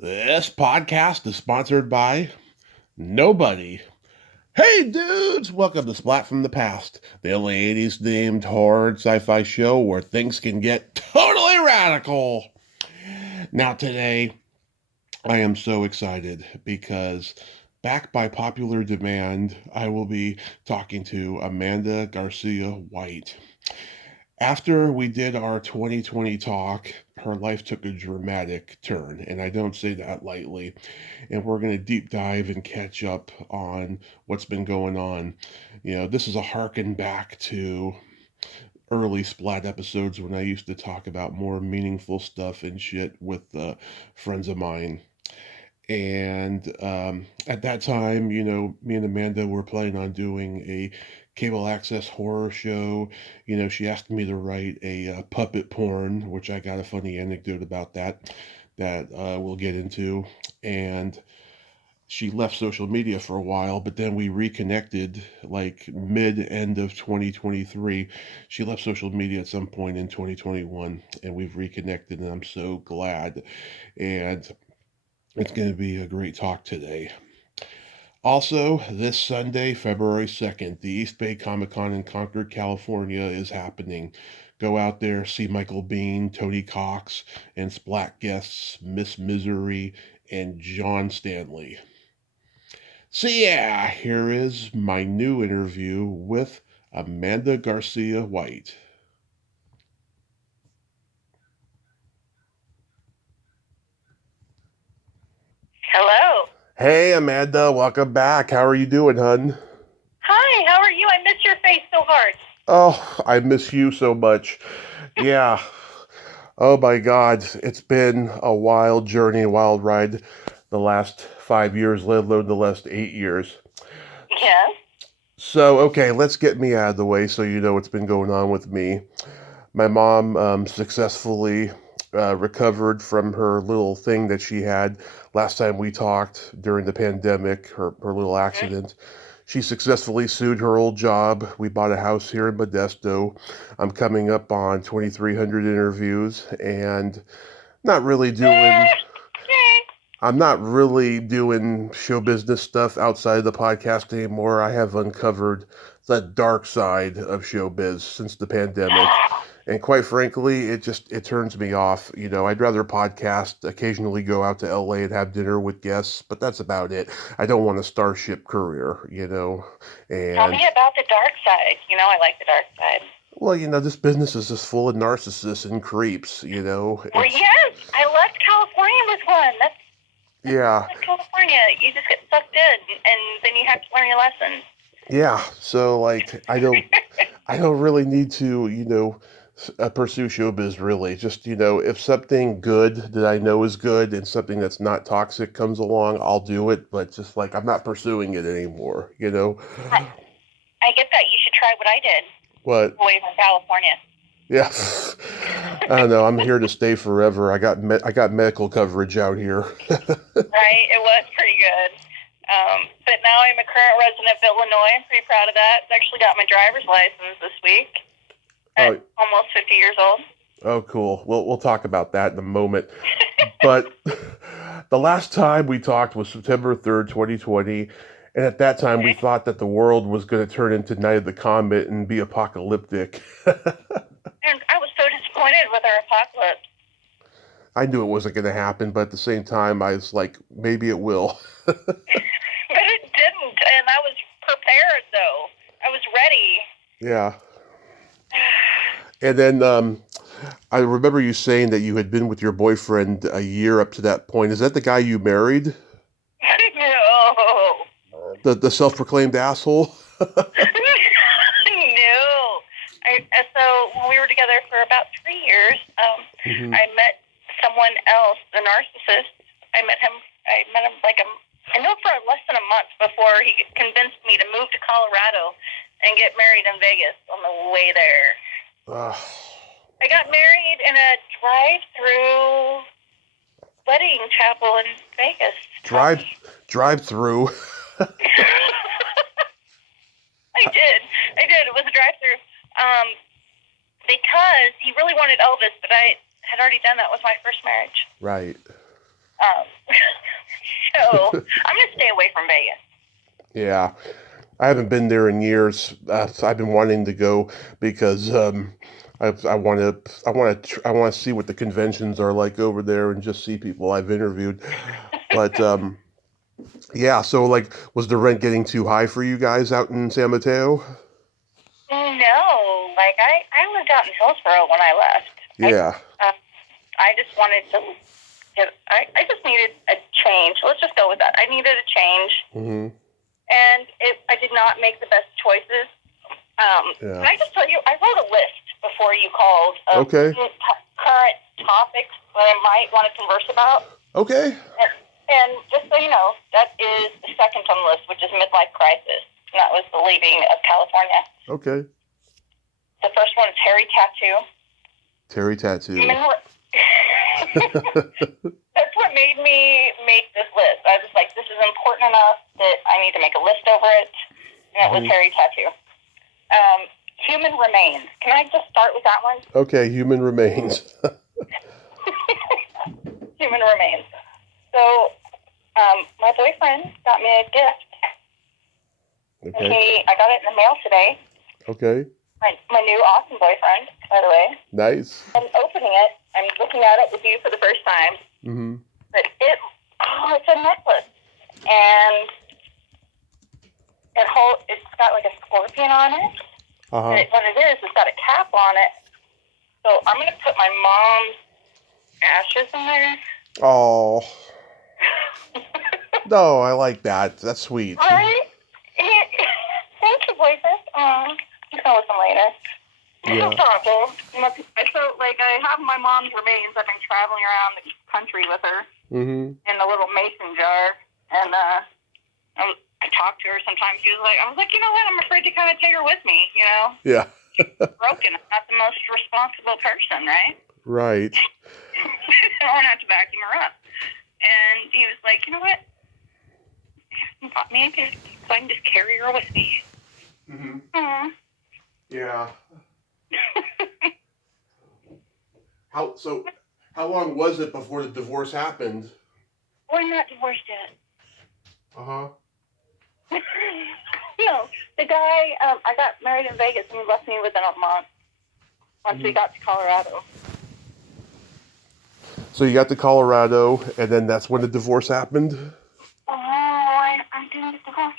This podcast is sponsored by nobody. Hey dudes, welcome to Splat from the Past, the only 80s themed horror sci-fi show where things can get totally radical. Now today, I am so excited because backed by popular demand, I will be talking to Amanda Garcia White. After we did our 2020 talk, her life took a dramatic turn, and I don't say that lightly. And we're going to deep dive and catch up on what's been going on. This is a harken back to early Splat episodes when I used to talk about more meaningful stuff and shit with friends of mine. And at that time, me and Amanda were planning on doing a cable access horror show. She asked me to write a puppet porn, which I got a funny anecdote about that we'll get into. And she left social media for a while, but then we reconnected like mid-end of 2023. She left social media at some point in 2021, and we've reconnected, and I'm so glad. And it's going to be a great talk today. Also, this Sunday, February 2nd, the East Bay Comic Con in Concord, California is happening. Go out there, see Michael Bean, Tony Cox, and Splat guests Miss Misery and John Stanley. So yeah, here is my new interview with Amanda Garcia White. Hello. Hey Amanda, welcome back. How are you doing, hun? Hi, how are you? I miss your face so hard. Oh, I miss you so much. Yeah. Oh my God, it's been a wild journey, a wild ride the last 5 years, let alone the last 8 years. Yeah. So, okay, let's get me out of the way so you know what's been going on with me. My mom successfully recovered from her little thing that she had last time we talked during the pandemic, her little Mm-hmm. accident. She successfully sued her old job. We bought a house here in Modesto. I'm coming up on 2,300 interviews and not really doing. I'm not really doing show business stuff outside of the podcast anymore. I have uncovered the dark side of showbiz since the pandemic. And quite frankly, it turns me off. I'd rather podcast, occasionally go out to LA and have dinner with guests, but that's about it. I don't want a starship career. Tell And me about the dark side. I like the dark side. well, this business is just full of narcissists and creeps. Well, yes, I left California with one. That's Yeah. like California. You just get sucked in, and then you have to learn your lessons. Yeah, so like I don't really need to pursue showbiz really. Just if something good that I know is good and something that's not toxic comes along, I'll do it. But just like I'm not pursuing it anymore. I get that. You should try what I did. What? Away from California. Yeah, I don't know. I'm here to stay forever. I got medical coverage out here. Right? It was pretty good. But now I'm a current resident of Illinois. I'm pretty proud of that. I actually got my driver's license this week at almost 50 years old. Oh, cool. We'll talk about that in a moment. But the last time we talked was September 3rd, 2020. And at that time, we thought that the world was going to turn into Night of the Comet and be apocalyptic. And I was so disappointed with our apocalypse. I knew it wasn't going to happen, but at the same time, I was like, maybe it will. But it didn't. And I was prepared, though. I was ready. Yeah. And then I remember you saying that you had been with your boyfriend a year up to that point. Is that the guy you married? No. The self-proclaimed asshole? No. So when we were together for about 3 years, Mm-hmm. I met someone else, a narcissist. I met him like I know for less than a month before he convinced me to move to Colorado and get married in Vegas on the way there. I got married in a drive-through wedding chapel in Vegas. Drive-through. I did. It was a drive-through. Because he really wanted Elvis, but I had already done that with my first marriage. Right. go. I'm gonna stay away from Vegas. Yeah, I haven't been there in years. So I've been wanting to go because I want to see what the conventions are like over there and just see people I've interviewed. But yeah, so like, was the rent getting too high for you guys out in San Mateo? No, like I lived out in Hillsboro when I left. Yeah. I just wanted to. I just needed a change. Let's just go with that. I needed a change, and I did not make the best choices. Can I just tell you, I wrote a list before you called of current topics that I might want to converse about. Okay. And just so you know, that is the second on the list, which is midlife crisis. And that was the leaving of California. Okay. The first one is hairy tattoo. Terry Tattoo. That's what made me make this list. I was like, this is important enough that I need to make a list over it. And it was hairy tattoo. Human remains. Can I just start with that one? Okay, human remains. Human remains. So, my boyfriend got me a gift. Okay. I got it in the mail today. Okay. My new awesome boyfriend, by the way. Nice. I'm opening it. I'm looking at it with you for the first time. Mm-hmm. But it's a necklace. And it's got like a scorpion on it. Uh-huh. And what it is, it's got a cap on it. So I'm going to put my mom's ashes in there. Oh. No, I like that. That's sweet. Right? Thank you, boyfriend. You can listen later. Yeah. So, like, I have my mom's remains. I've been traveling around the country with her in a little mason jar. And I talked to her sometimes. I was like, you know what? I'm afraid to kind of take her with me, you know? Yeah. Broken. I'm not the most responsible person, right? Right. I don't have to vacuum her up. And he was like, you know what? He bought me a gift so I can just carry her with me. Mm-hmm. Aww. Yeah. How long was it before the divorce happened? We're not divorced yet. Uh-huh. No, the guy, I got married in Vegas and he left me within a month once we got to Colorado. So you got to Colorado, and then that's when the divorce happened? Oh, I didn't get divorced.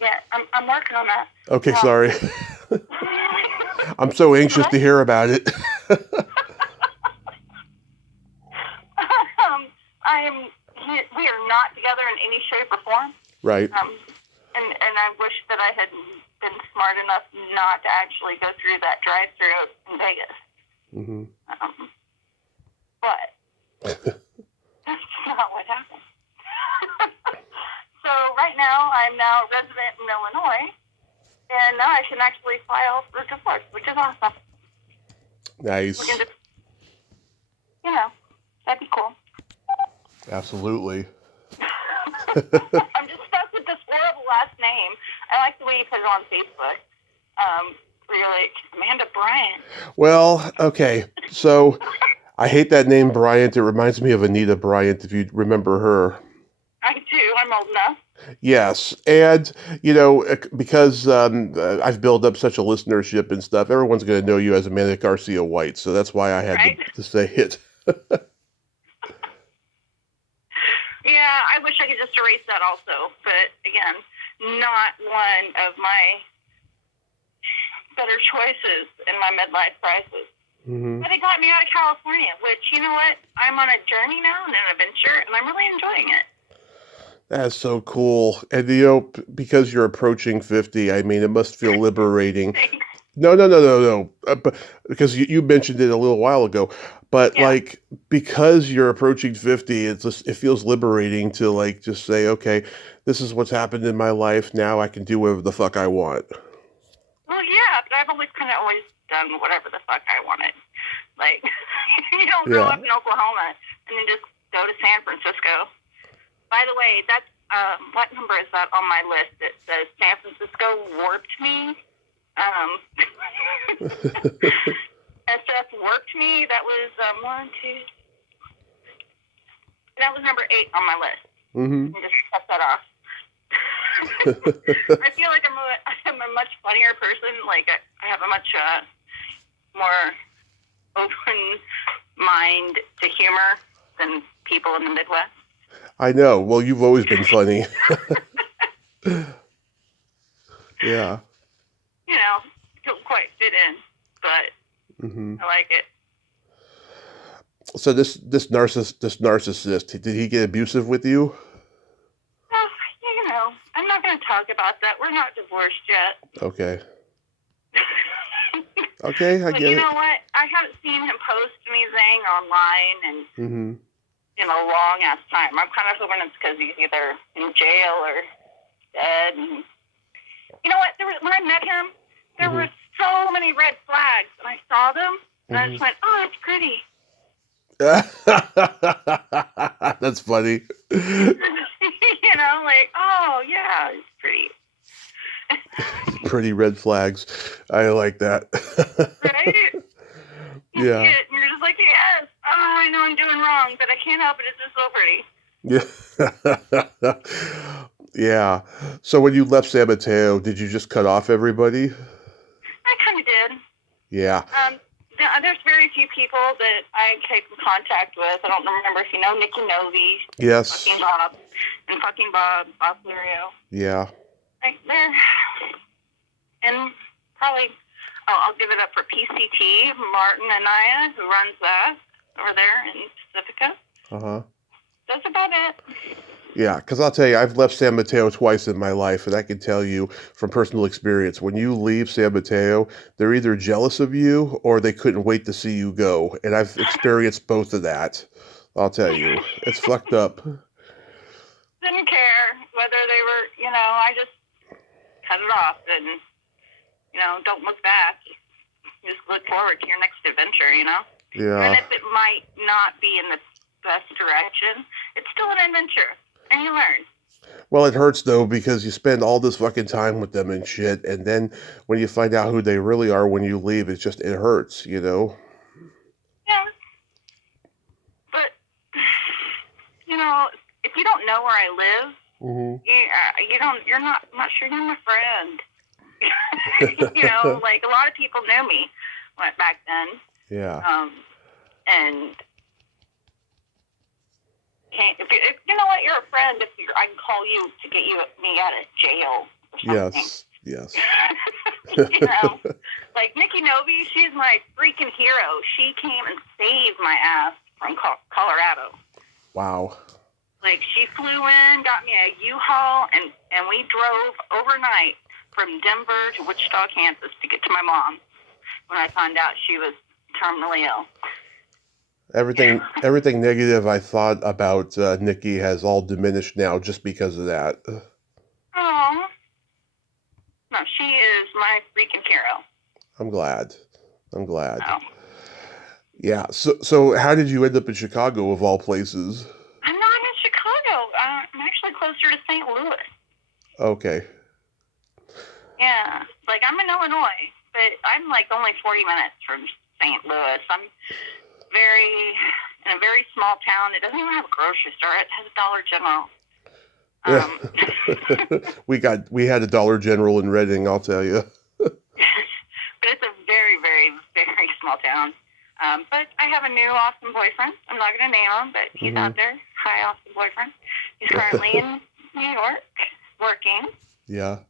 Yeah, I'm working on that. Okay, sorry. I'm so anxious to hear about it. We are not together in any shape or form. Right. And I wish that I had been smart enough not to actually go through that drive-through in Vegas. Mm-hmm. But that's not what happened. So right now, I'm now a resident in Illinois, and now I can actually file for divorce, which is awesome. Nice. We can just, that'd be cool. Absolutely. I'm just stuck with this horrible last name. I like the way you put it on Facebook. Where you're like, Amanda Bryant. Well, okay. So I hate that name, Bryant. It reminds me of Anita Bryant, if you remember her. I do. I'm old enough. Yes. And, because I've built up such a listenership and stuff, everyone's going to know you as Amanda Garcia White. So that's why I had to say it. Yeah, I wish I could just erase that also. But, again, not one of my better choices in my midlife crisis. Mm-hmm. But it got me out of California, which, you know what? I'm on a journey now and an adventure, and I'm really enjoying it. That's so cool. And, because you're approaching 50, I mean, it must feel liberating. No. But because you mentioned it a little while ago. But, because you're approaching 50, it feels liberating to, just say, okay, this is what's happened in my life. Now I can do whatever the fuck I want. Well, yeah, but I've always done whatever the fuck I wanted. You don't grow up in Oklahoma and then just go to San Francisco. By the way, that's what number is that on my list? It says San Francisco warped me. SF warped me. That was 1, 2. That was number 8 on my list. Mm-hmm. and just cut that off. I feel like I'm a much funnier person. Like I have a much more open mind to humor than people in the Midwest. I know. Well, you've always been funny. Yeah. You know, don't quite fit in, but Mm-hmm. I like it. So this narcissist, did he get abusive with you? Oh, you know, I'm not going to talk about that. We're not divorced yet. Okay. Okay, I But get you it. know what? I haven't seen him post anything online Mm-hmm. in a long ass time. I'm kind of hoping it's because he's either in jail or dead. And you know what? When I met him, there were so many red flags, and I saw them, and I just went, "Oh, that's pretty." That's funny. You know, like, oh yeah, it's pretty. Pretty red flags. I like that. Right? You Yeah. see it, and you're just like, yes. Oh, I know I'm doing wrong, but I can't help it. It's just so pretty. Yeah. Yeah. So when you left San Mateo, did you just cut off everybody? I kind of did. Yeah. There's very few people that I keep in contact with. I don't remember if you know Nikki Novi. Yes. Fucking Bob Lurio. Yeah. Right there. And probably, I'll give it up for PCT, Martin Anaya, who runs that over there in Pacifica. Uh-huh. That's about it. Yeah, because I'll tell you, I've left San Mateo twice in my life, and I can tell you from personal experience, when you leave San Mateo, they're either jealous of you or they couldn't wait to see you go. And I've experienced both of that. I'll tell you. It's fucked up. Didn't care whether they were, I just cut it off and, don't look back. Just look forward to your next adventure, Yeah. Even if it might not be in the best direction, it's still an adventure. And you learn. Well, it hurts though because you spend all this fucking time with them and shit, and then when you find out who they really are when you leave, it hurts, Yeah. But if you don't know where I live, you're not. I'm not sure you're my friend. Like a lot of people knew me back then. Yeah. And. If you know what, you're a friend. I can call you to get me out of jail or something. Yes. Like Nikki Novi, she's my freaking hero. She came and saved my ass from Colorado. Wow. Like she flew in, got me a U-Haul, and we drove overnight from Denver to Wichita, Kansas to get to my mom when I found out she was terminally ill. Everything negative I thought about Nikki has all diminished now just because of that. Oh. No, she is my freaking hero. I'm glad. Oh. Yeah. So how did you end up in Chicago of all places? I'm not in Chicago. I'm actually closer to St. Louis. Okay. Yeah. Like I'm in Illinois, but I'm like only 40 minutes from St. Louis. I'm in a very small town. It doesn't even have a grocery store. It has a Dollar General. We had a Dollar General in Reading, I'll tell you. But it's a very, very, very small town. But I have a new awesome boyfriend. I'm not going to name him, but he's out there. Hi, awesome boyfriend. He's currently in New York working. Yeah.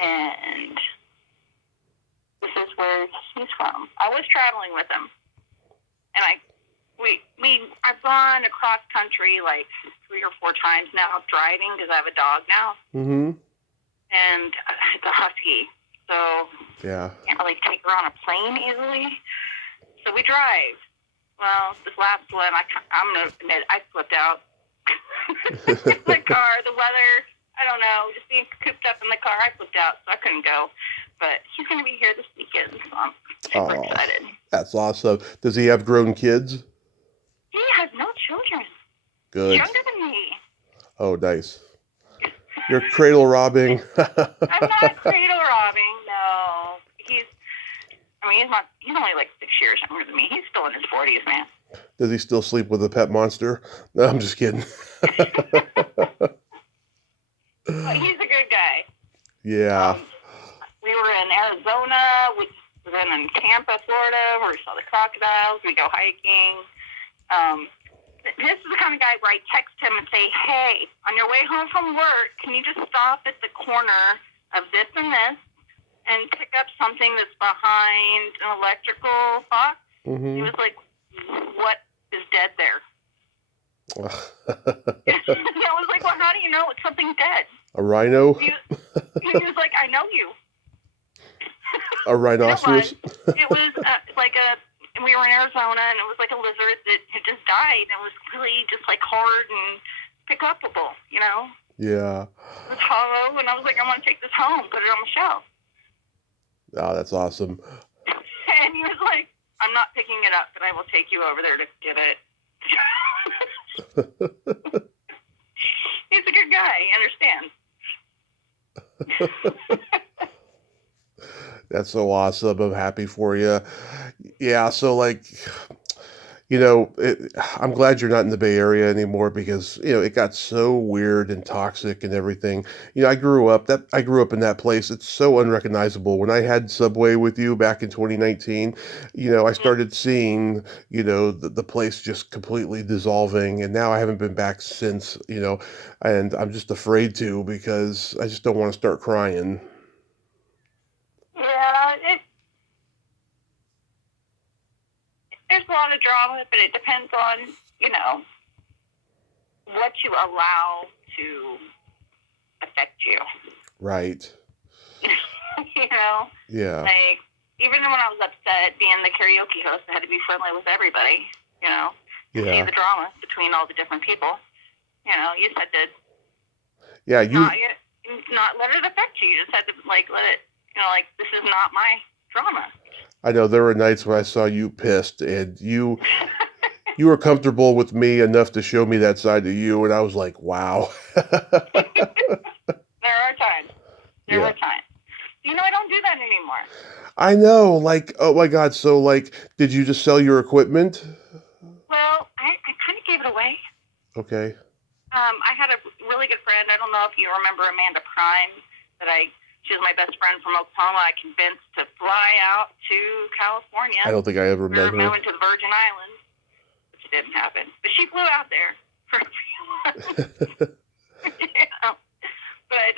And this is where he's from. I was traveling with him. And I've gone across country like 3 or 4 times now driving because I have a dog now. Mm-hmm. And it's a husky. So yeah. Can't really take her on a plane easily. So we drive. Well, this last one, I'm going to admit, I flipped out. The car, the weather, I don't know, just being cooped up in the car, I flipped out, so I couldn't go. But he's going to be here this weekend, so I'm super excited. That's awesome. Does he have grown kids? He has no children. Good. He's younger than me. Oh, nice. You're cradle robbing. I'm not cradle robbing, no. He's only like 6 years younger than me. He's still in his 40s, man. Does he still sleep with a pet monster? No, I'm just kidding. Yeah. We were in Arizona. We were in Tampa, Florida, where we saw the crocodiles. We go hiking. This is the kind of guy where I text him and say, hey, on your way home from work, can you just stop at the corner of this and this and pick up something that's behind an electrical box? He was like, what is dead there? I was like, well, how do you know it's something dead? A rhino? He was like, I know you. A rhinoceros? It was we were in Arizona, and it was like a lizard that had just died. It was really just like hard and pick upable, you know? Yeah. It was hollow, and I was like, I want to take this home, put it on the shelf. Oh, that's awesome. And he was like, I'm not picking it up, but I will take you over there to get it. He's a good guy. He understands. That's so awesome. I'm happy for you. Yeah, so like, you know, I'm glad you're not in the Bay Area anymore because, you know, it got so weird and toxic and everything. You know, I grew up in that place. It's so unrecognizable. When I had Subway with you back in 2019, you know, I started seeing, you know, the place just completely dissolving, and now I haven't been back since, you know, and I'm just afraid to because I just don't want to start crying. Yeah, there's a lot of drama, but it depends on, you know, what you allow to affect you. Right. You know? Yeah. Like, even when I was upset being the karaoke host, I had to be friendly with everybody, you know? See the drama between all the different people. You know, you just had to not let it affect you. You just had to, like, let it, you know, like, this is not my drama. I know there were nights when I saw you pissed, and you were comfortable with me enough to show me that side of you, and I was like, wow. There are times. There are times. You know, I don't do that anymore. I know, like, oh my God, so, like, did you just sell your equipment? Well, I kind of gave it away. Okay. I had a really good friend. I don't know if you remember Amanda Prime, she was my best friend from Oklahoma. I convinced to fly out to California. I don't think I ever met her. We were moving to the Virgin Islands, which didn't happen. But she flew out there for a few months. Yeah. But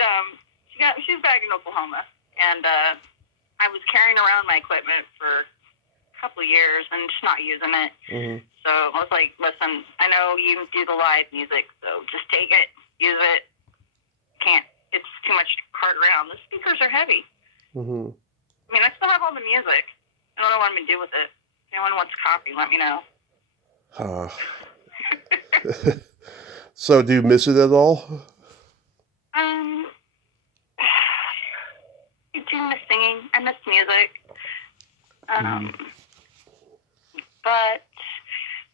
she's back in Oklahoma. And I was carrying around my equipment for a couple of years and just not using it. Mm-hmm. So I was like, listen, I know you do the live music, so just take it, use it. It's too much to cart around. The speakers are heavy. Mm-hmm. I mean, I still have all the music. I don't know what I'm going to do with it. If anyone wants a copy, let me know. So do you miss it at all? I do miss singing. I miss music. But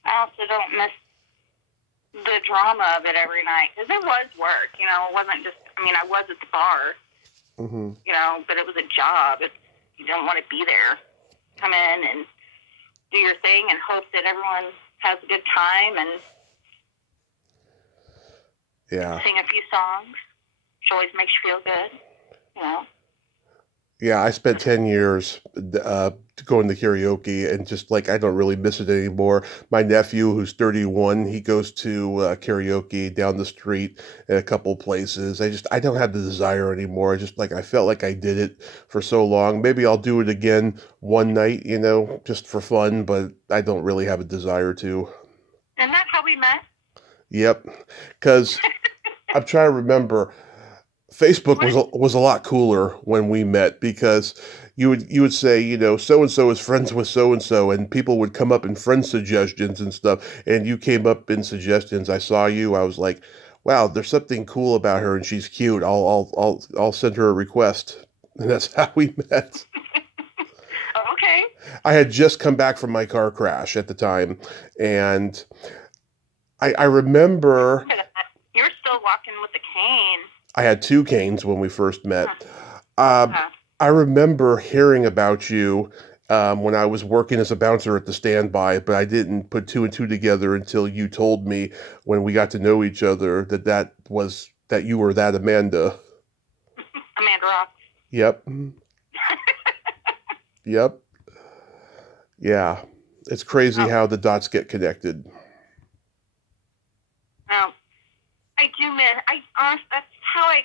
I also don't miss the drama of it every night. Because it was work, you know. It wasn't just, I was at the bar, you know, but it was a job. You don't want to be there. Come in and do your thing and hope that everyone has a good time and sing a few songs, which always makes you feel good, you know. Yeah, I spent 10 years going to karaoke, and just like I don't really miss it anymore. My nephew, who's 31, he goes to karaoke down the street in a couple places. I don't have the desire anymore. I felt like I did it for so long. Maybe I'll do it again one night, you know, just for fun, but I don't really have a desire to. Isn't that how we met? Yep, because I'm trying to remember. Facebook was a lot cooler when we met because you would say, you know, so and so is friends with so and so, and people would come up in friend suggestions and stuff, and you came up in suggestions. I saw you. I was like, wow, there's something cool about her, and she's cute. I'll send her a request, and that's how we met. Okay. I had just come back from my car crash at the time, and I remember. You're still walking with a cane. I had 2 canes when we first met. I remember hearing about you when I was working as a bouncer at the standby, but I didn't put 2 and 2 together until you told me when we got to know each other that you were that Amanda. Amanda Sand Rock. Yep. Yep. Yeah. It's crazy how the dots get connected. I do miss. That's how I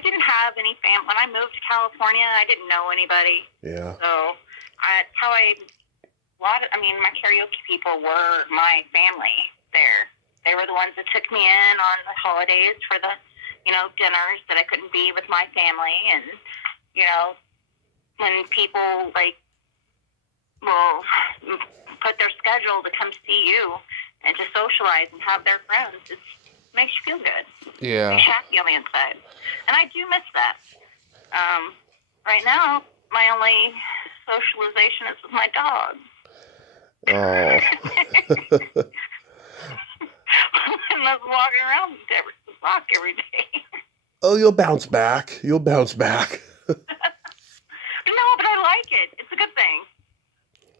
didn't have any family when I moved to California. I didn't know anybody. Yeah. So that's how my karaoke people were my family there. They were the ones that took me in on the holidays for the, dinners that I couldn't be with my family, and when people will put their schedule to come see you and to socialize and have their friends, it makes you feel good. Yeah. Makes you happy on the inside. And I do miss that. Right now, my only socialization is with my dog. Oh. And I was walking around the block every day. Oh, you'll bounce back. You'll bounce back. No, but I like it. It's a good thing.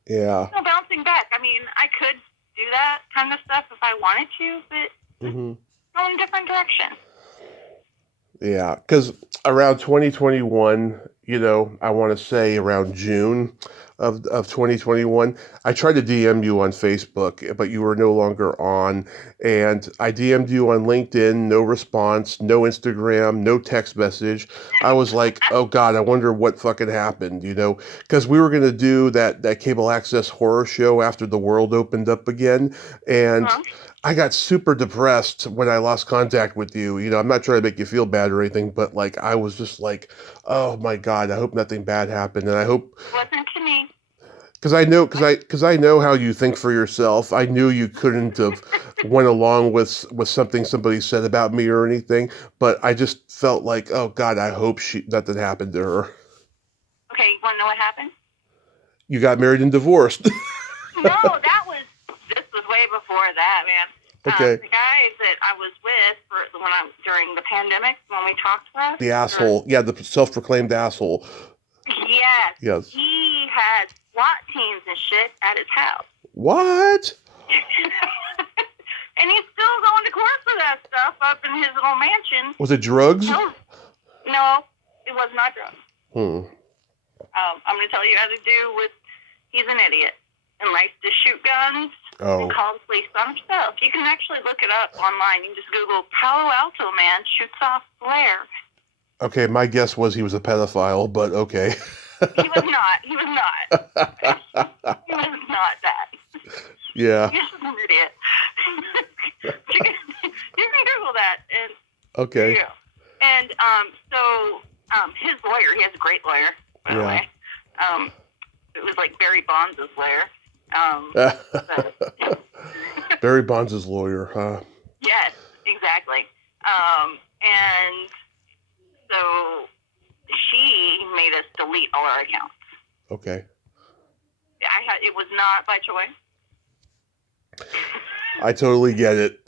Yeah. No bouncing back. I mean, I could do that kind of stuff if I wanted to, but go in a different direction. Yeah, because around 2021, I want to say around June of 2021, I tried to DM you on Facebook, but you were no longer on. And I DM'd you on LinkedIn, no response, no Instagram, no text message. I was like, oh God, I wonder what fucking happened, because we were going to do that cable access horror show after the world opened up again. And I got super depressed when I lost contact with you. I'm not trying to make you feel bad or anything, but I was just like, oh my God, I hope nothing bad happened. And I hope. Wasn't to me. Because I know how you think for yourself. I knew you couldn't have went along with something somebody said about me or anything, but I just felt like, oh God, I hope nothing happened to her. Okay, you want to know what happened? You got married and divorced. No, this was way before that, man. Okay. The guy that I was with during the pandemic, when we talked last. The asshole. Yeah, the self-proclaimed asshole. Yes. Yes. He had SWAT teams and shit at his house. What? And he's still going to court for that stuff up in his little mansion. Was it drugs? No, it was not drugs. I'm going to tell you, it has to do with he's an idiot and likes to shoot guns and call the police on himself. You can actually look it up online. You can just Google Palo Alto man shoots off flare. Okay, my guess was he was a pedophile, but okay. He was not. He was not that. Yeah. He's just an idiot. You can Google that. And, okay. Yeah. And so his lawyer, he has a great lawyer, by the way. It was like Barry Bonds' lawyer. Barry Bonds' lawyer, huh? Yes, exactly. And so she made us delete all our accounts. Okay. It was not by choice. I totally get it.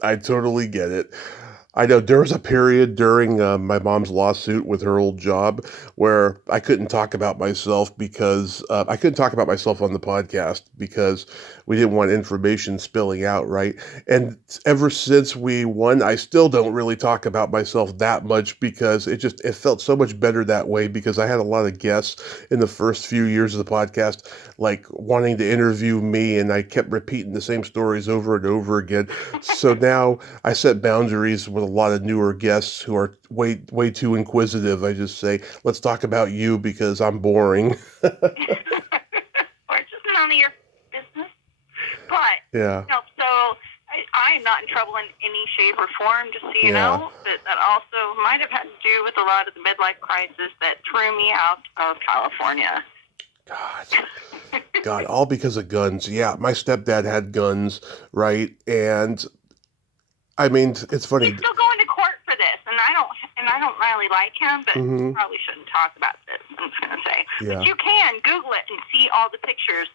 I know there was a period during my mom's lawsuit with her old job where I couldn't talk about myself because I couldn't talk about myself on the podcast because we didn't want information spilling out, right? And ever since we won, I still don't really talk about myself that much because it felt so much better that way because I had a lot of guests in the first few years of the podcast, like wanting to interview me, and I kept repeating the same stories over and over again. So now I set boundaries with a lot of newer guests who are way too inquisitive. I just say, let's talk about you because I'm boring. Or just none of your business. But, yeah. So I'm not in trouble in any shape or form, just so you know. But that also might have had to do with a lot of the midlife crisis that threw me out of California. God, all because of guns. Yeah, my stepdad had guns, right? And I mean, it's funny. He's still going to court for this, and I don't really like him, but probably shouldn't talk about this. I'm just gonna say, but you can Google it and see all the pictures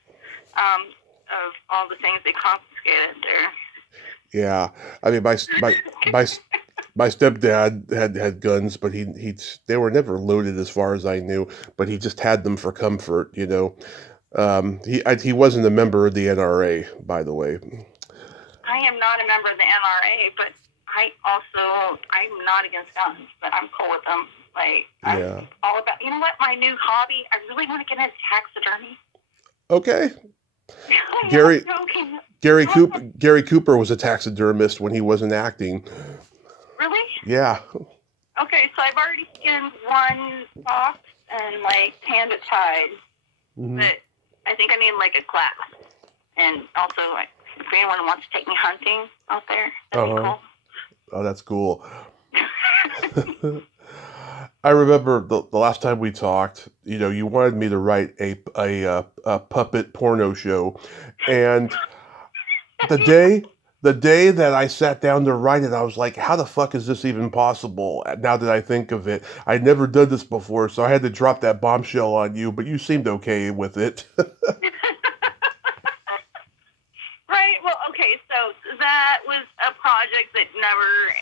of all the things they confiscated there. Yeah, I mean, my stepdad had guns, but they were never loaded as far as I knew. But he just had them for comfort, He wasn't a member of the NRA, by the way. I am not a member of the NRA, but I'm not against guns, but I'm cool with them. Like, I'm all about, you know what, my new hobby, I really want to get into taxidermy. Okay. Gary Cooper was a taxidermist when he wasn't acting. Really? Yeah. Okay, so I've already skinned one fox and like tanned it tied, but I think I need like a class. And also, like, if anyone wants to take me hunting out there, that'd be cool. Oh, that's cool. I remember the last time we talked, you know, you wanted me to write a puppet porno show, and the day that I sat down to write it, I was like, how the fuck is this even possible? Now that I think of it, I'd never done this before, so I had to drop that bombshell on you, but you seemed okay with it. Right. Well, okay. So that was a project that never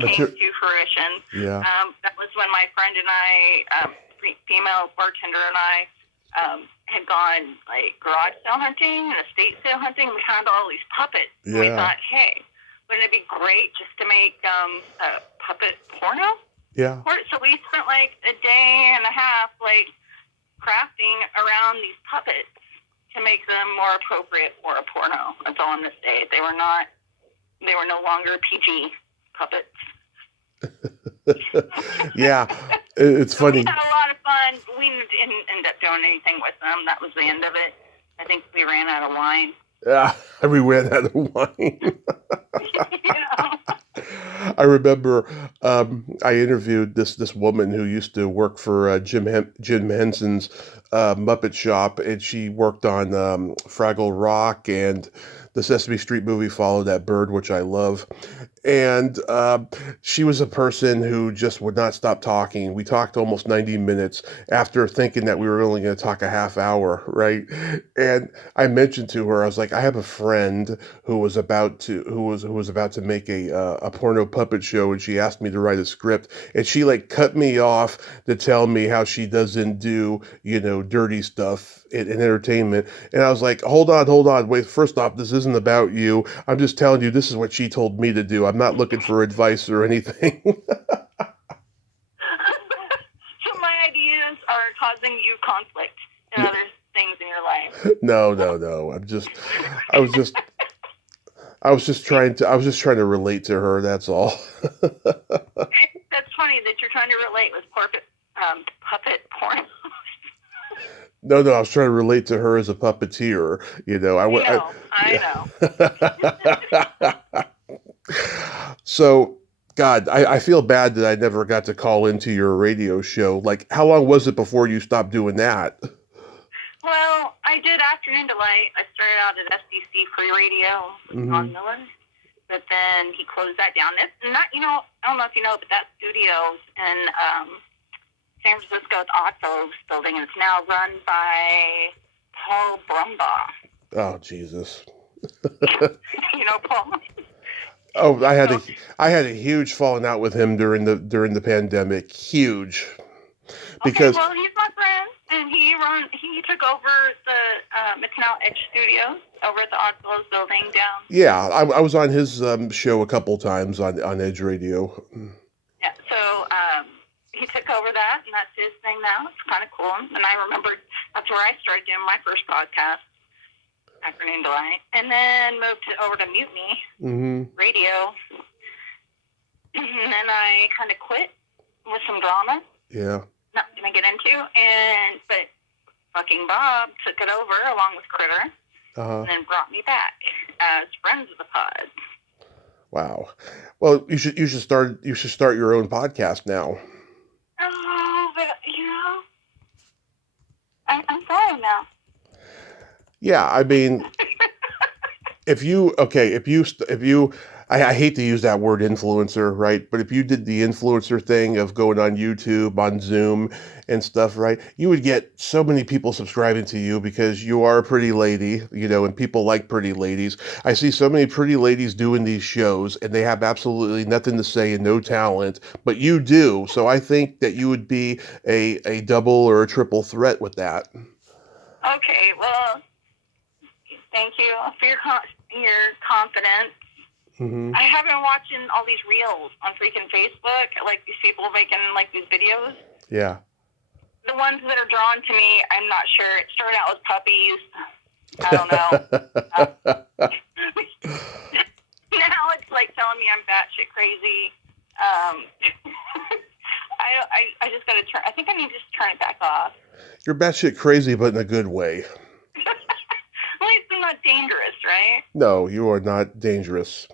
came to fruition. Yeah. That was when my friend and I, female bartender and I, had gone garage sale hunting and estate sale hunting. We found all these puppets. Yeah. And we thought, hey, wouldn't it be great just to make a puppet porno? Yeah. So we spent a day and a half crafting around these puppets to make them more appropriate for a porno. That's all I'm gonna say. They were no longer PG puppets. Yeah, it's funny. We had a lot of fun. We didn't end up doing anything with them. That was the end of it. I think we ran out of wine. Yeah, we ran out of wine. Yeah. I remember I interviewed this woman who used to work for Jim Henson's Muppet Shop, and she worked on Fraggle Rock and the Sesame Street movie Follow That Bird, which I love. And she was a person who just would not stop talking. We talked almost 90 minutes after thinking that we were only going to talk a half hour, right? And I mentioned to her, I was like, I have a friend who was about to make a porno puppet show, and she asked me to write a script, and she cut me off to tell me how she doesn't do, dirty stuff in entertainment. And I was like, hold on, wait, first off, this isn't about you. I'm just telling you, this is what she told me to do. I'm not looking for advice or anything. So my ideas are causing you conflict and other things in your life. No. I was just trying to relate to her. That's all. That's funny that you're trying to relate with puppet porn. No, I was trying to relate to her as a puppeteer. I know. So, God, I feel bad that I never got to call into your radio show. How long was it before you stopped doing that? Well, I did Afternoon Delight. I started out at SDC Free Radio with Don Miller, but then he closed that down. I don't know if you know, but that studio's in San Francisco's Oddfellows building, and it's now run by Paul Brumbaugh. Oh, Jesus. You know Paul? Oh, I had a huge falling out with him during the pandemic. Huge. Because well, he's my friend, and he took over the it's now Edge Studios over at the Oddfellows building down. Yeah, I was on his show a couple times on Edge Radio. Yeah, so he took over that, and that's his thing now. It's kind of cool. And I remember that's where I started doing my first podcast, Afternoon Delight, and then moved over to Mutiny Radio. And then I kind of quit with some drama. Yeah. Not going to get into, but fucking Bob took it over along with Critter, and then brought me back as friends of the pod. Wow. Well, you should start your own podcast now. Oh, but I'm sorry now. Yeah, I mean, I hate to use that word influencer, right? But if you did the influencer thing of going on YouTube, on Zoom and stuff, right? You would get so many people subscribing to you because you are a pretty lady, and people like pretty ladies. I see so many pretty ladies doing these shows, and they have absolutely nothing to say and no talent, but you do. So I think that you would be a double or a triple threat with that. Okay, well, thank you for your confidence. Mm-hmm. I have been watching all these reels on freaking Facebook, like these people making like these videos. Yeah. The ones that are drawn to me, I'm not sure. It started out with puppies. I don't know. Now it's like telling me I'm batshit crazy. I just gotta turn. I think I need to just turn it back off. You're batshit crazy, but in a good way. At least I'm not dangerous, right? No, you are not dangerous.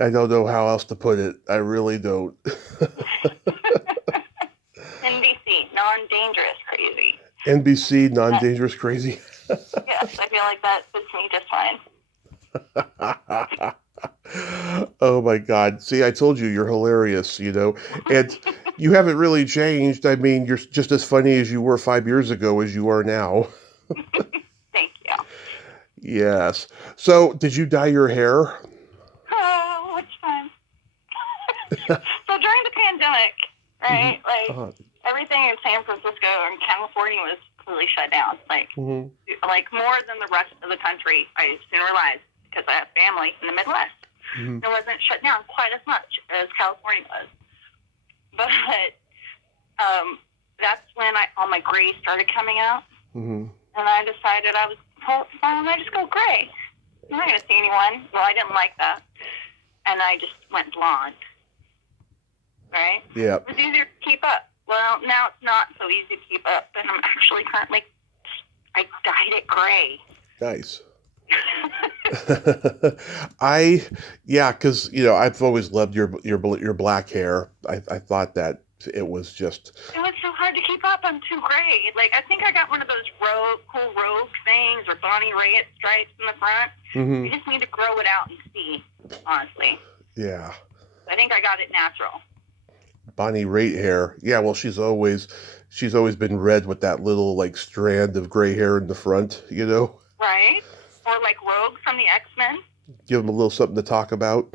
I don't know how else to put it. I really don't. NBC, non-dangerous crazy. NBC, non-dangerous crazy. Yes, I feel like that fits me just fine. Oh my God. See, I told you you're hilarious, and you haven't really changed. I mean, you're just as funny as you were 5 years ago as you are now. Thank you. Yes. So, did you dye your hair? Oh, which time? So during the pandemic, right, everything in San Francisco and California was completely shut down. Like more than the rest of the country, I soon realized, because I have family in the Midwest. It wasn't shut down quite as much as California was. But that's when all my gray started coming out. And I decided why don't I just go gray? I'm not going to see anyone. Well, I didn't like that. And I just went blonde. Right? Yeah. It was easier to keep up. Well, now it's not so easy to keep up. And I'm actually currently, I dyed it gray. Nice. Because I've always loved your black hair. I thought that it was just. It was so hard to keep up. I'm too gray. Like, I think I got one of those cool rogue things or Bonnie Raitt stripes in the front. You just need to grow it out and see, honestly. Yeah. I think I got it natural. Bonnie Raitt hair. Yeah, well, she's always been red with that little strand of gray hair in the front, Right? Or like Rogue from the X-Men. Give them a little something to talk about.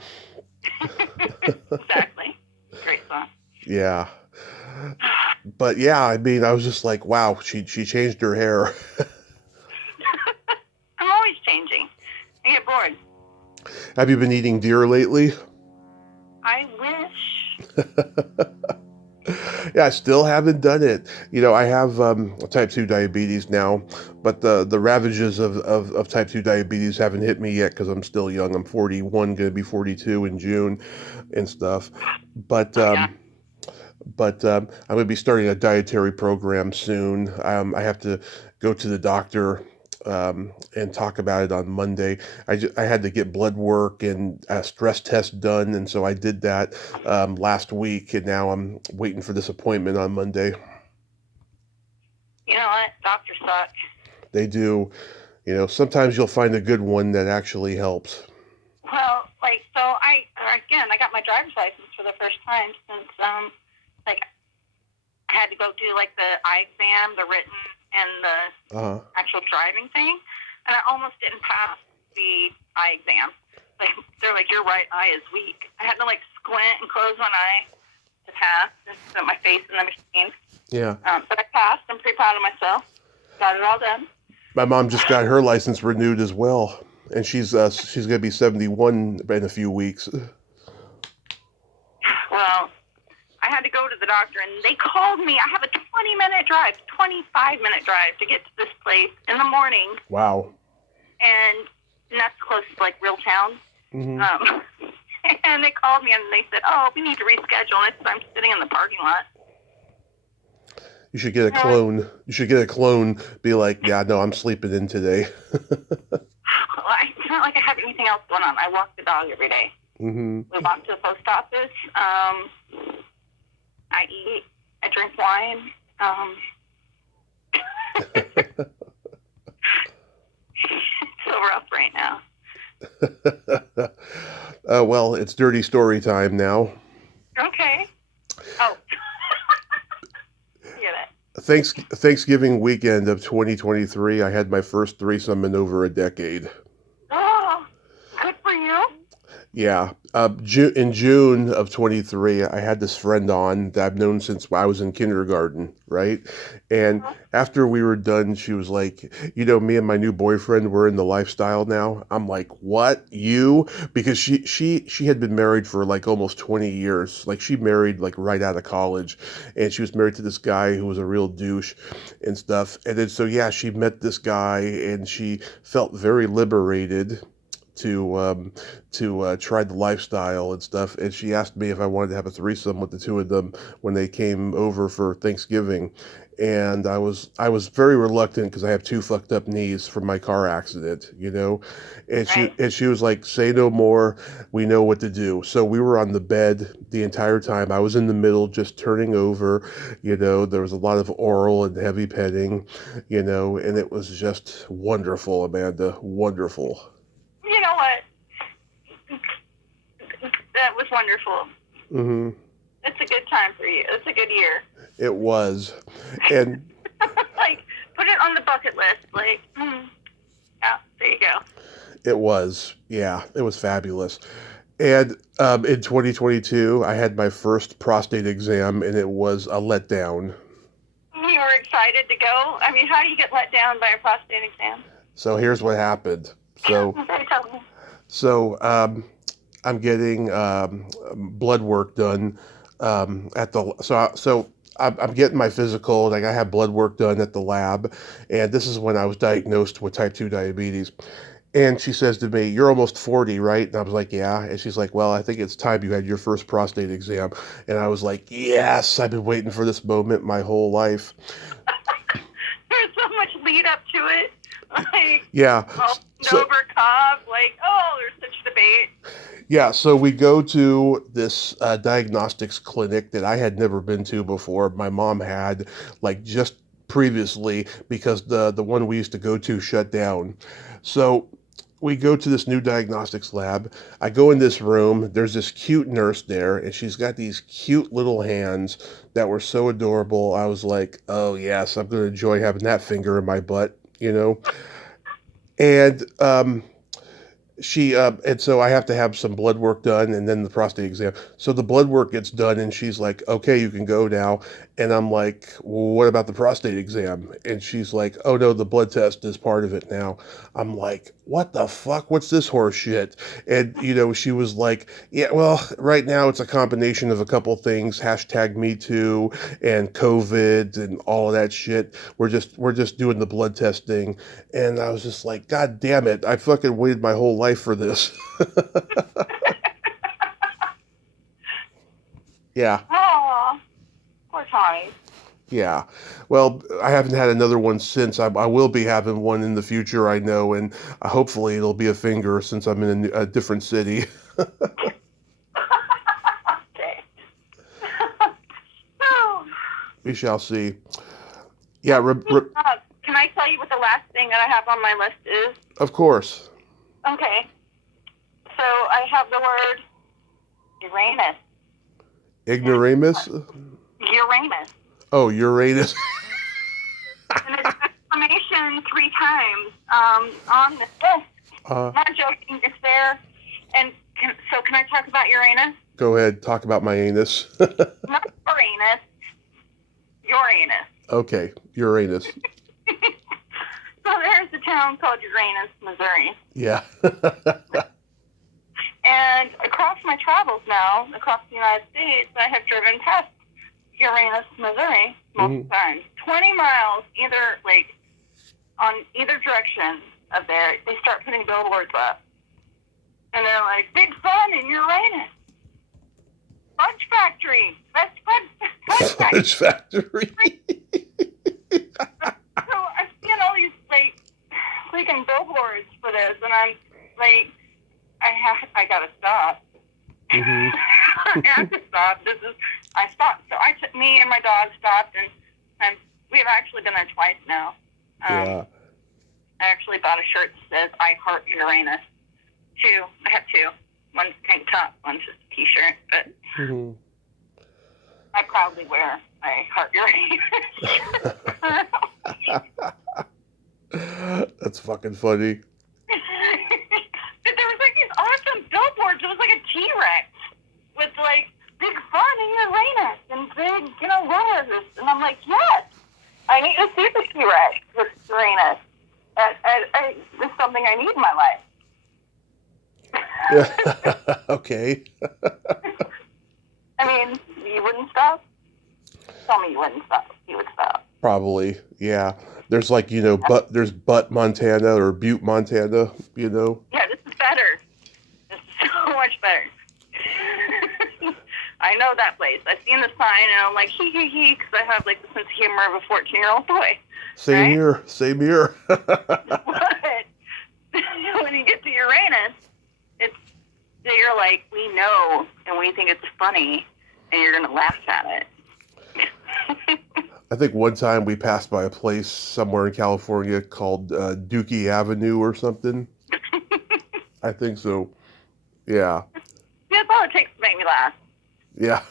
Exactly. Great song. Yeah. But yeah, I mean, I was just like, wow, she changed her hair. I'm always changing. I get bored. Have you been eating deer lately? I wish. Yeah, I still haven't done it. I have type 2 diabetes now, but the ravages of type 2 diabetes haven't hit me yet because I'm still young. I'm 41, going to be 42 in June and stuff. But I'm going to be starting a dietary program soon. I have to go to the doctor and talk about it on Monday. I had to get blood work and a stress test done, and so I did that last week, and now I'm waiting for this appointment on Monday. You know what? Doctors suck. They do. Sometimes you'll find a good one that actually helps. Well, so I got my driver's license for the first time since, I had to go do, the eye exam, the written, and the actual driving thing, and I almost didn't pass the eye exam. They're like, your right eye is weak. I had to squint and close one eye to pass and put my face in the machine. Yeah. But I passed. I'm pretty proud of myself. Got it all done. My mom just got her license renewed as well, and she's going to be 71 in a few weeks. Well, I had to go to the doctor, and they called me. I have a 25-minute drive to get to this place in the morning. Wow. And that's close to, real town. And they called me, and they said, oh, we need to reschedule it, so I'm sitting in the parking lot. You should get a clone. You should get a clone, be like, yeah, no, I'm sleeping in today. Well, it's not like I have anything else going on. I walk the dog every day. We walk to the post office. I eat. I drink wine. It's so rough right now. Well, it's dirty story time now. Okay. Oh. Get it. Thanksgiving weekend of 2023, I had my first threesome in over a decade. Oh, good for you. Yeah. In June of 23, I had this friend on that I've known since I was in kindergarten, right? And after we were done, she was like, me and my new boyfriend were in the lifestyle now. I'm like, what? You? Because she had been married for like almost 20 years. Like she married like right out of college, and she was married to this guy who was a real douche and stuff. And then so yeah, she met this guy and she felt very liberated to try the lifestyle and stuff. And she asked me if I wanted to have a threesome with the two of them when they came over for Thanksgiving. And I was very reluctant because I have two fucked up knees from my car accident, And she Right. and she was like, "Say no more. We know what to do." So we were on the bed the entire time. I was in the middle, just turning over. There was a lot of oral and heavy petting, and it was just wonderful, Amanda. Wonderful. You know what? That was wonderful. Hmm. It's a good time for you. It's a good year. It was, and Like, put it on the bucket list. Like, yeah, there you go. it was, yeah, it was fabulous. And in 2022, I had my first prostate exam, and it was a letdown. You were excited to go. I mean, how do you get let down by a prostate exam? So here's what happened. So, Okay, tell me. so I'm getting blood work done at the so I'm getting my physical. Like I have blood work done at the lab, and this is when I was diagnosed with type 2 diabetes. And she says to me, "You're almost 40, right?" And I was like, "Yeah." And she's like, "Well, I think it's time you had your first prostate exam." And I was like, "Yes, I've been waiting for this moment my whole life." There's so much lead up to it. Like, Yeah. So over Cobb. Like, oh, there's such debate. yeah, so we go to this diagnostics clinic that I had never been to before. My mom had, like, just previously because the one we used to go to shut down. So we go to this new diagnostics lab. I go in this room. There's this cute nurse there, and she's got these cute little hands that were so adorable. I was like, oh, yes, I'm going to enjoy having that finger in my butt. And and so I have to have some blood work done and then the prostate exam. So the blood work gets done and she's like, "Okay, you can go now." And I'm like, "Well, what about the prostate exam?" And she's like, "Oh no, the blood test is part of it now." I'm like, "What the fuck? What's this horse shit?" And she was like, "Yeah, well, right now it's a combination of a couple things, hashtag me too and COVID and all of that shit. We're just doing the blood testing." And I was just like, "God damn it. I fucking waited my whole life for this." Yeah. Oh, poor Tommy. Yeah. Well, I haven't had another one since. I will be having one in the future, I know, and hopefully it'll be a finger since I'm in a different city. Okay. Oh. We shall see. Yeah, Can I tell you what the last thing that I have on my list is? of course. Okay. So I have the word Uranus. Ignoramus? Uranus. Oh, Uranus. And it's exclamation 3 times on this list. I'm not joking. It's there. And can I talk about Uranus? Go ahead, talk about my anus. Not Uranus. Uranus. Okay, Uranus. So there's a town called Uranus, Missouri. Yeah. And across my travels now, across the United States, I have driven past Uranus, Missouri multiple times. 20 miles on either direction of there, they start putting billboards up. And they're like, "Big fun in Uranus. Fudge factory. Best fudge factory." Fudge factory. So I'm seeing all these freaking billboards for this, and I'm like, I gotta stop. Mm-hmm. I have to stop. I stopped. So me and my dog stopped, and we have actually been there twice now. Yeah. I actually bought a shirt that says "I heart Uranus." I have two. One's tank top, one's just a t-shirt, but I proudly wear "I heart Uranus. That's fucking funny. But there was these awesome billboards. It was Okay. I mean, you wouldn't stop? Tell me you wouldn't stop. You would stop. Probably. Yeah. There's like, there's Butte, Montana or Butte, Montana, Yeah, this is better. This is so much better. I know that place. I've seen the sign, and I'm like, hee, because I have, like, the sense of humor of a 14-year-old boy. Same right? here. Same here. But when you get to Uranus, you're like, we know, and we think it's funny, and you're going to laugh at it. I think one time we passed by a place somewhere in California called Dookie Avenue or something. I think so. Yeah. That's all it takes to make me laugh. Yeah.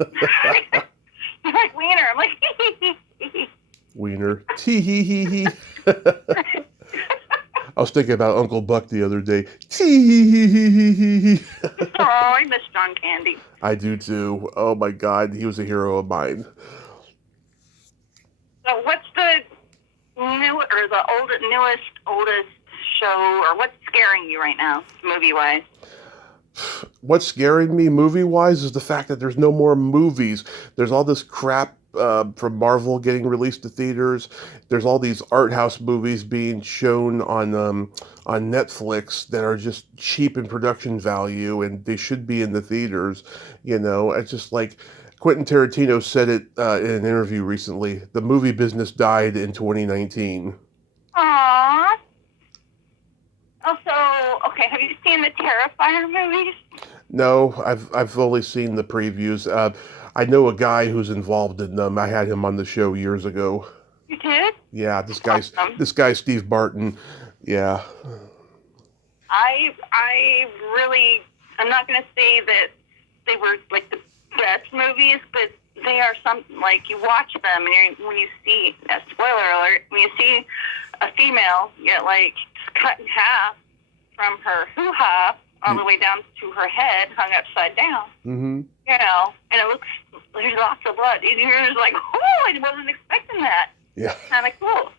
You're like, Wiener. I'm like, Wiener. Tee hee hee hee. I was thinking about Uncle Buck the other day. Tee hee hee hee hee hee. Oh, I miss John Candy. I do too. Oh my God, he was a hero of mine. So what's the oldest show, or what's scaring you right now, movie-wise? What's scaring me movie-wise is the fact that there's no more movies. There's all this crap from Marvel getting released to theaters. There's all these art house movies being shown on Netflix that are just cheap in production value, and they should be in the theaters. It's just like Quentin Tarantino said it in an interview recently. The movie business died in 2019. Aww. Also, okay, have you seen the Terrifier movies? No, I've only seen the previews. I know a guy who's involved in them. I had him on the show years ago. You did? Yeah, Awesome. this guy Steve Barton. Yeah. I'm not going to say that they were like the best movies, but they are like, you watch them and when you see, spoiler alert, when you see a female get like cut in half from her hoo-ha all the way down to her head, hung upside down. Mm-hmm. And it looks, there's lots of blood. And you're just like, oh, I wasn't expecting that. Yeah. Kind of cool.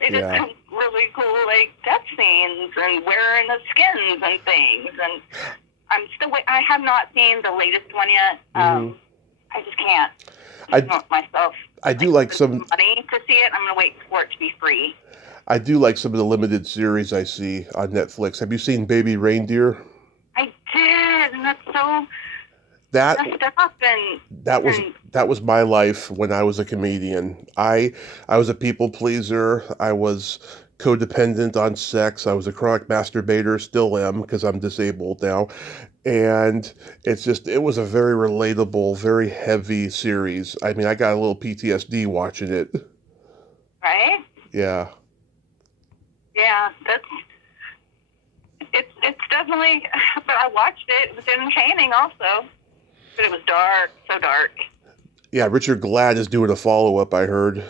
They just some really cool, like, death scenes and wearing the skins and things. And I have not seen the latest one yet. I just can't. I do like some money to see it. I'm going to wait for it to be free. I do like some of the limited series I see on Netflix. Have you seen Baby Reindeer? I did, and that's so that up and that was my life when I was a comedian. I was a people pleaser. I was codependent on sex. I was a chronic masturbator, still am because I'm disabled now. And it was a very relatable, very heavy series. I mean, I got a little PTSD watching it. Right? Yeah. Yeah, it's definitely, but I watched it. It was entertaining also, but it was dark, so dark. Yeah, Richard Glad is doing a follow-up, I heard.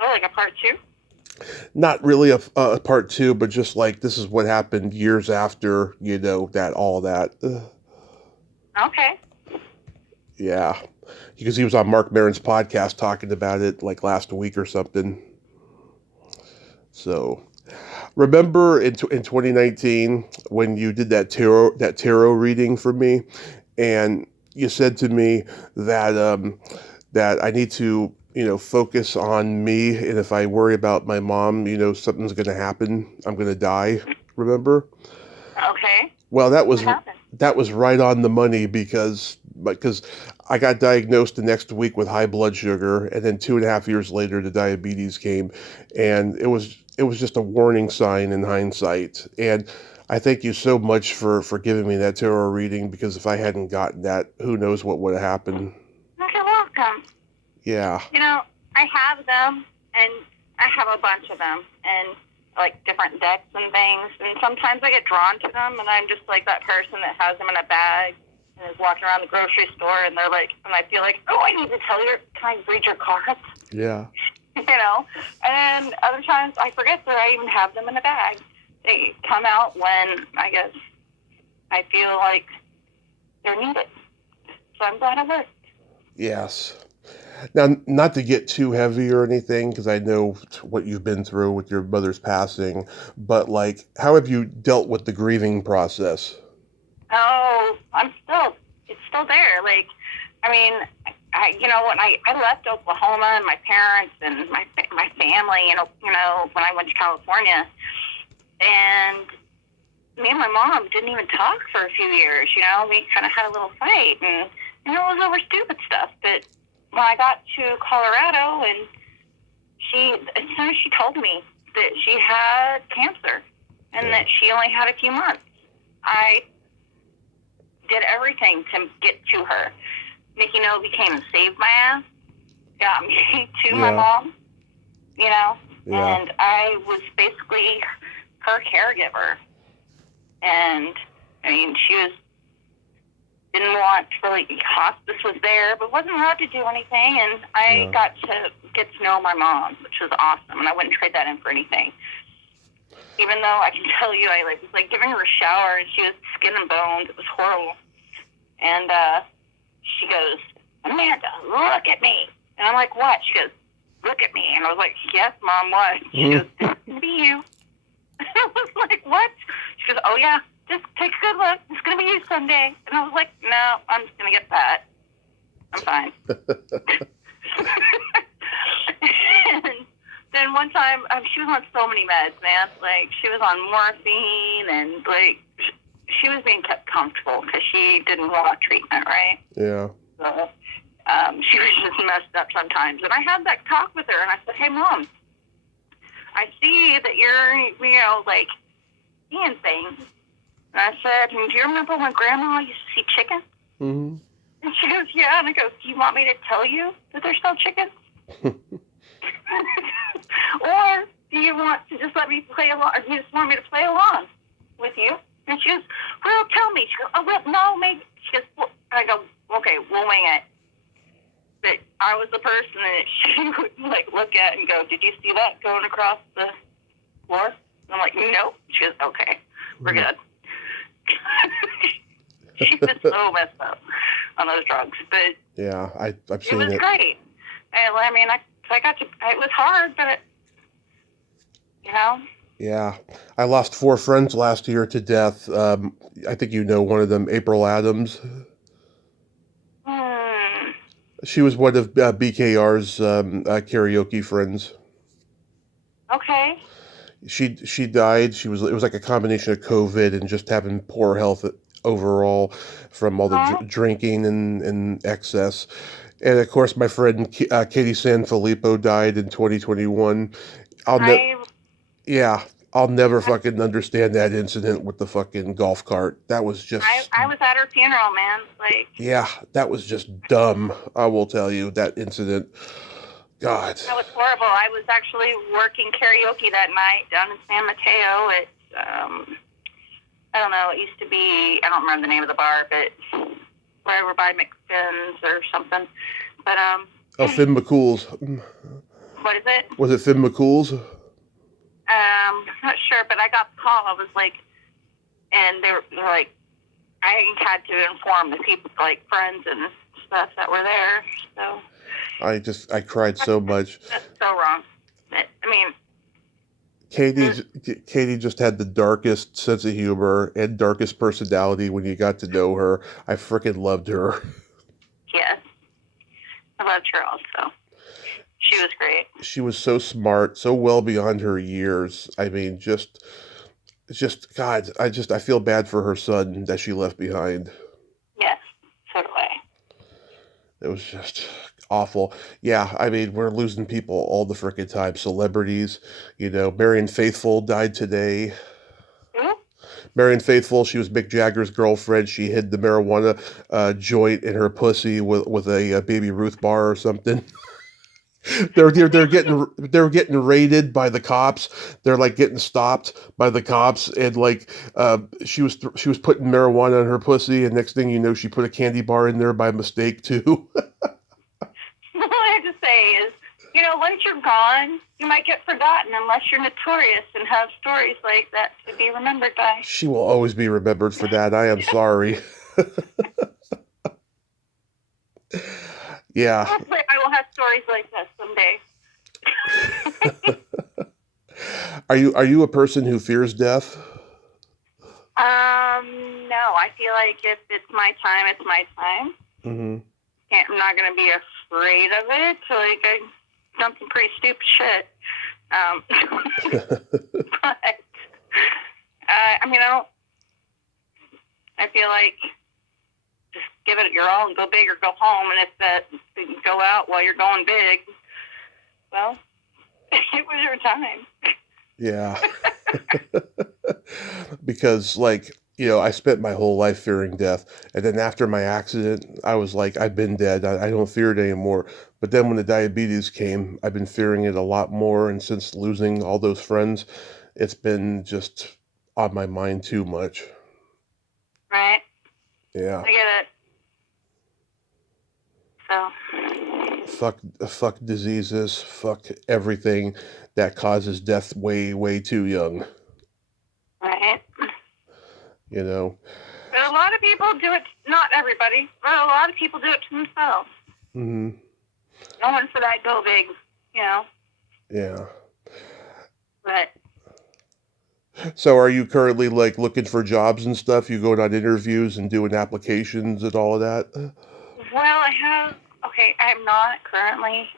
Oh, like a part 2? Not really a part 2, but just like this is what happened years after, all that. Okay. Yeah, because he was on Mark Maron's podcast talking about it like last week or something. So, remember in 2019 when you did that tarot reading for me, and you said to me that that I need to focus on me, and if I worry about my mom, something's going to happen. I'm going to die. Remember? Okay. Well, that was right on the money because I got diagnosed the next week with high blood sugar, and then 2.5 years later the diabetes came, and it was just a warning sign in hindsight. And I thank you so much for giving me that tarot reading, because if I hadn't gotten that, who knows what would have happened. You're welcome. Yeah. I have them, and I have a bunch of them, and like different decks and things, and sometimes I get drawn to them, and I'm just like that person that has them in a bag and is walking around the grocery store, and they're like, and I feel like, oh, I need to tell you, can I read your cards? Yeah. And other times I forget that I even have them in a bag. They come out when, I guess, I feel like they're needed. So I'm glad it worked. Yes. Now, not to get too heavy or anything, because I know what you've been through with your mother's passing, but like, how have you dealt with the grieving process? Oh, it's still there. Like, I mean, when I left Oklahoma and my parents and my family, when I went to California, and me and my mom didn't even talk for a few years. We kind of had a little fight, and it was over stupid stuff. But when I got to Colorado, and as soon as she told me that she had cancer and that she only had a few months, I did everything to get to her. Nikki Noble came and saved my ass, got me to my mom, and I was basically her caregiver. And I mean, didn't want to really, hospice was there, but wasn't allowed to do anything. And I got to get to know my mom, which was awesome. And I wouldn't trade that in for anything. Even though I can tell you, I was like giving her a shower, and she was skin and bones. It was horrible. And she goes, "Amanda, look at me." And I'm like, "What?" She goes, "Look at me." And I was like, "Yes, Mom, what?" She goes, "This is going to be you." I was like, "What?" She goes, "Oh, yeah, just take a good look. It's going to be you someday." And I was like, "No, I'm just going to get fat. I'm fine." And then one time, she was on so many meds, man. Like, she was on morphine, and, like, she was being kept comfortable because she didn't want treatment, right? Yeah. So, she was just messed up sometimes. And I had that talk with her, and I said, "Hey, Mom, I see that you're, like, seeing things." And I said, "Do you remember when Grandma used to see chickens?" Mm-hmm. And she goes, "Yeah." And I go, "Do you want me to tell you that there's no chickens? Or do you want to just let me play along, or do you just want me to play along with you?" And she goes, "Well, tell me." She goes, "Oh, well, no, maybe." She goes, well, I go, "Okay, we'll wing it." But I was the person that she would, like, look at and go, "Did you see that going across the floor?" And I'm like, "Nope." She goes, "Okay, we're good." She was so messed up on those drugs. But yeah, I've seen it was great. And, I mean, I got to, it was hard, but, Yeah, I lost 4 friends last year to death. I think you know one of them, April Adams. She was one of BKR's karaoke friends. Okay. She died. It was like a combination of COVID and just having poor health overall from all the drinking and excess. And of course, my friend Katie Sanfilippo died in 2021. Yeah, I'll never fucking understand that incident with the fucking golf cart. That was just. I was at her funeral, man. Like. Yeah, that was just dumb. I will tell you that incident. God. That was horrible. I was actually working karaoke that night down in San Mateo at, I don't know, it used to be, I don't remember the name of the bar, but right over by McFinn's or something. But, Oh, Finn McCool's. What is it? Was it Finn McCool's? Not sure, but I got the call. I was like, and they were like, I had to inform the people, like friends and stuff that were there, so. I cried so much. That's so wrong. I mean, Katie just had the darkest sense of humor and darkest personality when you got to know her. I freaking loved her. Yes. I loved her also. She was great. She was so smart, so well beyond her years. I mean, just God, I feel bad for her son that she left behind. Yes, so do I. It was just awful. Yeah, I mean, we're losing people all the frickin' time. Celebrities, Marion Faithfull died today. Mm-hmm. Marion Faithfull, she was Mick Jagger's girlfriend. She hid the marijuana joint in her pussy with a Baby Ruth bar or something. they're getting raided by the cops. They're like getting stopped by the cops, and like she was putting marijuana in her pussy, and next thing you know, she put a candy bar in there by mistake too. All I have to say is, once you're gone, you might get forgotten unless you're notorious and have stories like that to be remembered by. She will always be remembered for that. I am sorry. Yeah. I have stories like that someday. Are you a person who fears death? No. I feel like if it's my time, it's my time. Mm-hmm. I'm not going to be afraid of it. Like, I've done some pretty stupid shit. But, I mean, I feel like just give it your all and go big or go home. And if you go out while you're going big, well, it was your time. Yeah. Because, like, I spent my whole life fearing death. And then after my accident, I was like, I've been dead. I don't fear it anymore. But then when the diabetes came, I've been fearing it a lot more. And since losing all those friends, it's been just on my mind too much. Right? Yeah. I get it. So. Fuck diseases. Fuck everything that causes death way, way too young. Right. But a lot of people do it, not everybody, but a lot of people do it to themselves. Mm-hmm. Going for that go big, Yeah. But. So are you currently, like, looking for jobs and stuff? You going on interviews and doing applications and all of that? Well, I'm not currently.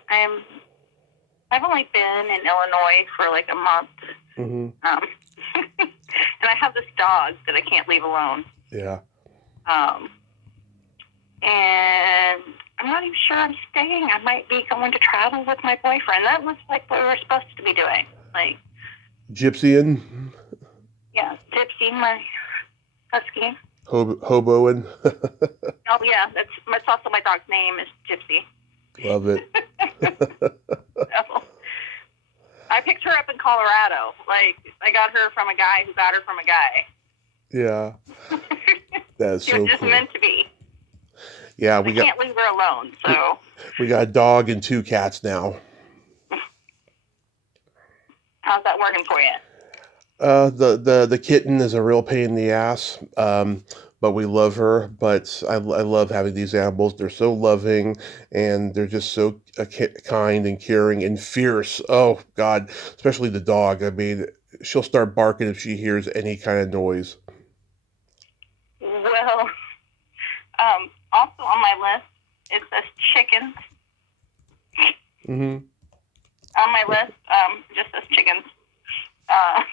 I've only been in Illinois for like a month. Mm-hmm. And I have this dog that I can't leave alone. Yeah. And I'm not even sure I'm staying. I might be going to travel with my boyfriend. That was like what we were supposed to be doing. Like. Gypsying? Yeah, Gypsy, my husky. Hoboing? Oh, yeah, that's also my dog's name is Gypsy. Love it. So, I picked her up in Colorado. Like, I got her from a guy who got her from a guy. Yeah. That's so cool. She was just meant to be. Yeah, we can't leave her alone, so. We got a dog and 2 cats now. How's that working for you? The kitten is a real pain in the ass, but we love her. But I love having these animals. They're so loving, and they're just so kind and caring and fierce. Oh, God, especially the dog. I mean, she'll start barking if she hears any kind of noise. Well, also on my list, it says chickens. Mm-hmm. On my list, just says chickens. I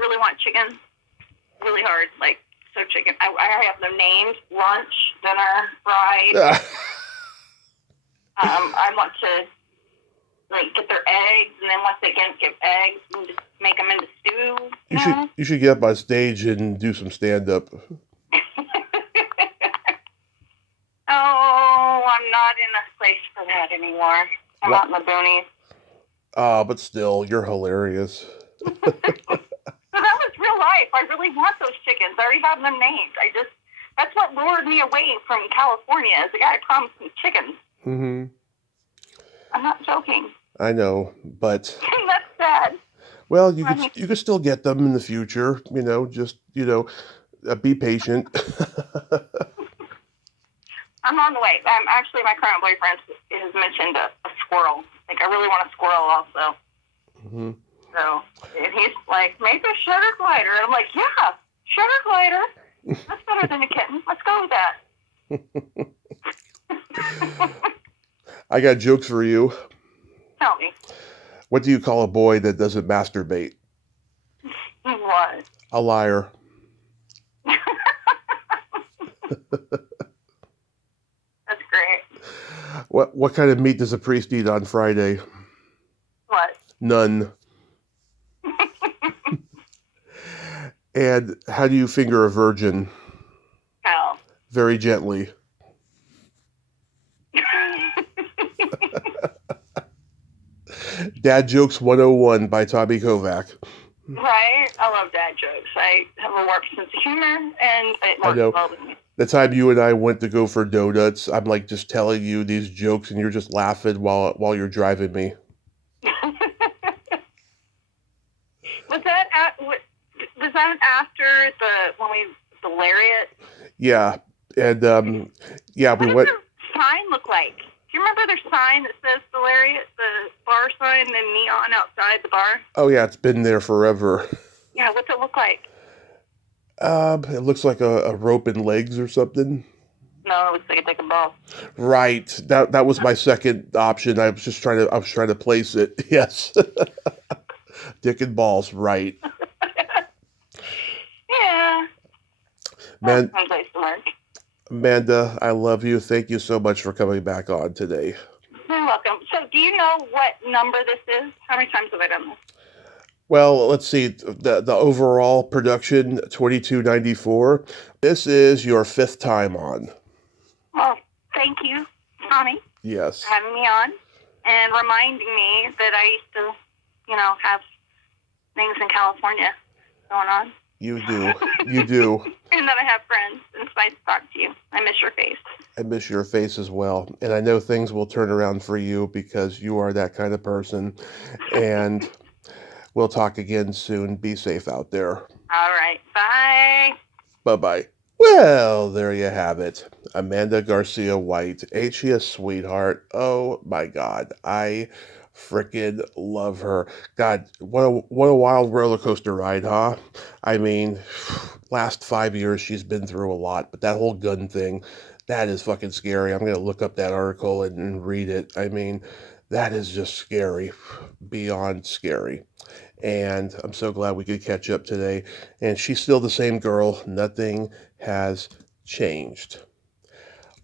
really want chickens really hard, like, so chicken. I have them named lunch, dinner, fried. I want to, like, get their eggs, and then once they get eggs, and just make them into stew. You should get up on stage and do some stand-up. Oh, I'm not in a place for that anymore. I'm out in the boonies. Oh, but still, you're hilarious. So that was real life. I really want those chickens. I already have them named. That's what lured me away from California, is the guy promised me chickens. Mm-hmm. I'm not joking. I know, but that's sad. Well, you could still get them in the future. Just be patient. I'm on the way. Actually, my current boyfriend has mentioned a squirrel. Like, I really want a squirrel also. Mm-hmm. So, and he's like, maybe a sugar glider. And I'm like, yeah, sugar glider. That's better than a kitten. Let's go with that. I got jokes for you. Tell me. What do you call a boy that doesn't masturbate? What? A liar. That's great. What kind of meat does a priest eat on Friday? What? None. And how do you finger a virgin? How? Very gently. Dad Jokes 101 by Tommy Kovac. Right? I love dad jokes. I have a warped sense of humor, and it works well with me. The time you and I went to go for donuts, I'm like just telling you these jokes, and you're just laughing while you're driving me. Was that after the lariat? Yeah, and we went. What does the sign look like? Do you remember their sign that says Solarius, the bar sign, the neon outside the bar? Oh, yeah, it's been there forever. Yeah, what's it look like? It looks like a rope and legs or something. No, it looks like a dick and balls. Right. That was my second option. I was trying to place it. Yes. Dick and balls, right. Yeah. Man, That's one place to work. Amanda, I love you. Thank you so much for coming back on today. You're welcome. So, do you know what number this is? How many times have I done this? Well, let's see. The overall production, 2294. This is your fifth time on. Well, thank you, Tommy, Yes. for having me on and reminding me that I used to, have things in California going on. You do. You do. And that I have friends, and it's nice to talk to you. I miss your face. I miss your face as well. And I know things will turn around for you because you are that kind of person. And we'll talk again soon. Be safe out there. All right. Bye. Bye-bye. Well, there you have it. Amanda Garcia White. Ain't she a sweetheart? Oh my God. I frickin' love her. God, what a wild roller coaster ride, huh? I mean, last 5 years she's been through a lot, but that whole gun thing, that is fucking scary. I'm gonna look up that article and read it. I mean, that is just scary. Beyond scary. And I'm so glad we could catch up today. And she's still the same girl. Nothing has changed.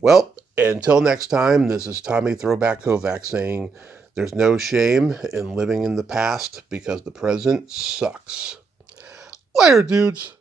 Well, until next time, this is Tommy Throwback Kovac saying there's no shame in living in the past because the present sucks. Later, dudes.